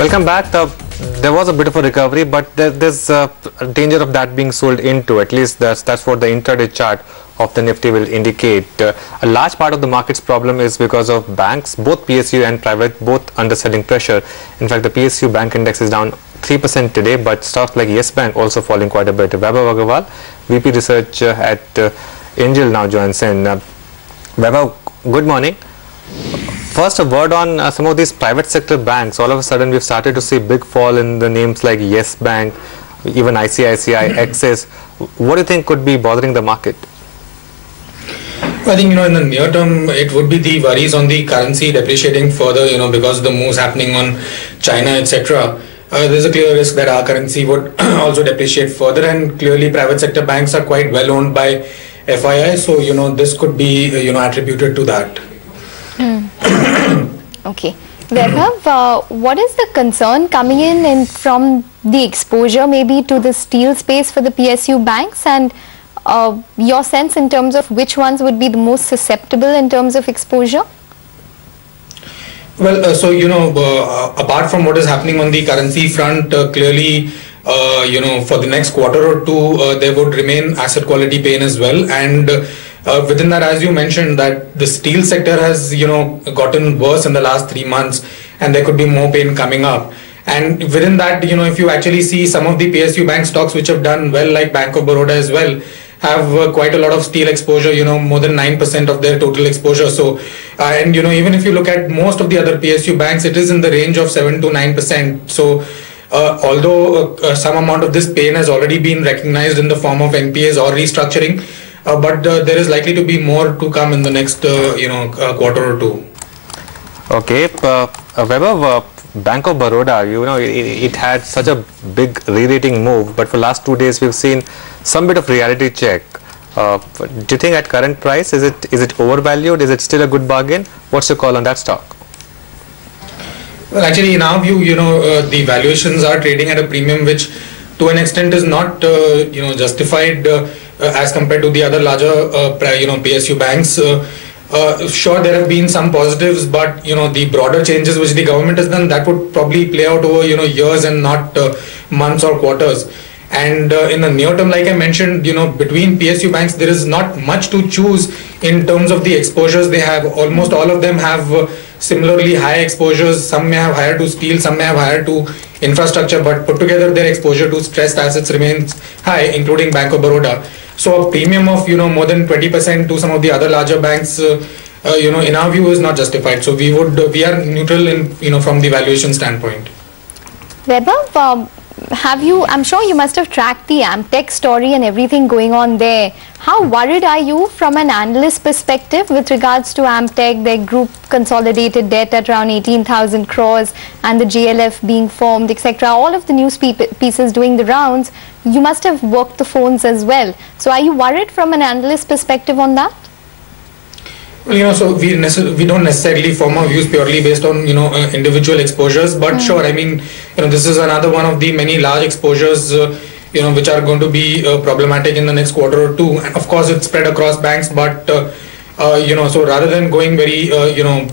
Welcome back. There was a bit of a recovery, but there's a danger of that being sold into. At least that's what the intraday chart of the Nifty will indicate. A large part of the market's problem is because of banks, both PSU and private, both under selling pressure. In fact, the PSU bank index is down 3% today, but stocks like Yes Bank also falling quite a bit. Vaibhav Agrawal, VP Research at Angel, now joins in. Vaibhav, good morning. First, a word on some of these private sector banks. All of a sudden, we've started to see big fall in the names like Yes Bank, even ICICI, Axis. What do you think could be bothering the market? I think, in the near term, it would be the worries on the currency depreciating further, because of the moves happening on China, etc. There's a clear risk that our currency would also depreciate further, and clearly private sector banks are quite well owned by FII, so, this could be, attributed to that. Okay. Vaibhav, what is the concern coming in from the exposure maybe to the steel space for the PSU banks, and your sense in terms of which ones would be the most susceptible in terms of exposure? Well, apart from what is happening on the currency front, clearly, for the next quarter or two, there would remain asset quality pain as well. And within that, as you mentioned, that the steel sector has, gotten worse in the last 3 months, and there could be more pain coming up. And within that, if you actually see some of the PSU bank stocks which have done well, like Bank of Baroda as well, have quite a lot of steel exposure, more than 9% of their total exposure. So, and, even if you look at most of the other PSU banks, it is in the range of 7 to 9%. So, although some amount of this pain has already been recognized in the form of NPAs or restructuring, but there is likely to be more to come in the next, quarter or two. Okay, Vaibhav, Bank of Baroda, it had such a big re-rating move, but for last 2 days we've seen some bit of reality check. Do you think at current price, is it overvalued? Is it still a good bargain? What's your call on that stock? Well, actually, in our view, the valuations are trading at a premium which to an extent is not, justified as compared to the other larger, PSU banks. Sure, there have been some positives, but, the broader changes which the government has done, that would probably play out over, years and not months or quarters. And in the near term, like I mentioned, between PSU banks, there is not much to choose in terms of the exposures they have. Almost all of them have similarly high exposures. Some may have higher to steel, some may have higher to infrastructure, but put together their exposure to stressed assets remains high, including Bank of Baroda. So a premium of, more than 20% to some of the other larger banks, in our view is not justified. So we are neutral in, from the valuation standpoint. Vaibhav, I'm sure you must have tracked the Amtech story and everything going on there. How worried are you from an analyst perspective with regards to Amtech, their group consolidated debt at around 18,000 crores and the JLF being formed, etc. All of the news pieces doing the rounds, you must have worked the phones as well. So are you worried from an analyst perspective on that? Well, so we don't necessarily form our views purely based on, individual exposures, but sure, I mean, this is another one of the many large exposures, which are going to be problematic in the next quarter or two. And of course, it's spread across banks, but, so rather than going very,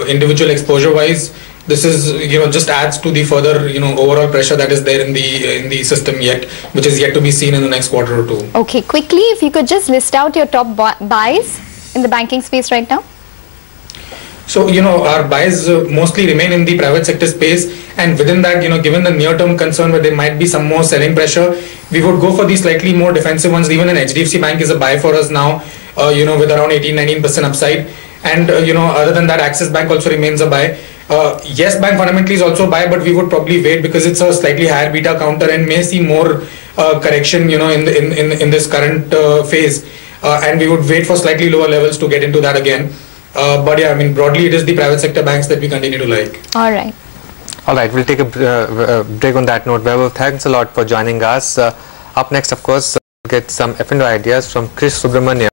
individual exposure wise, this is, just adds to the further, overall pressure that is there in the system which is yet to be seen in the next quarter or two. Okay, quickly, if you could just list out your top buys in the banking space right now. So, our buys mostly remain in the private sector space, and within that, given the near-term concern where there might be some more selling pressure, we would go for the slightly more defensive ones. Even an HDFC Bank is a buy for us now, with around 18-19% upside. And, other than that, Axis Bank also remains a buy. Yes Bank fundamentally is also a buy, but we would probably wait because it's a slightly higher beta counter and may see more correction, in this current phase. And we would wait for slightly lower levels to get into that again. But yeah, I mean, broadly, it is the private sector banks that we continue to like. All right. All right, we'll take a break on that note. Vaibhav, thanks a lot for joining us. Up next, of course, we'll get some F&O ideas from Chris Subramania.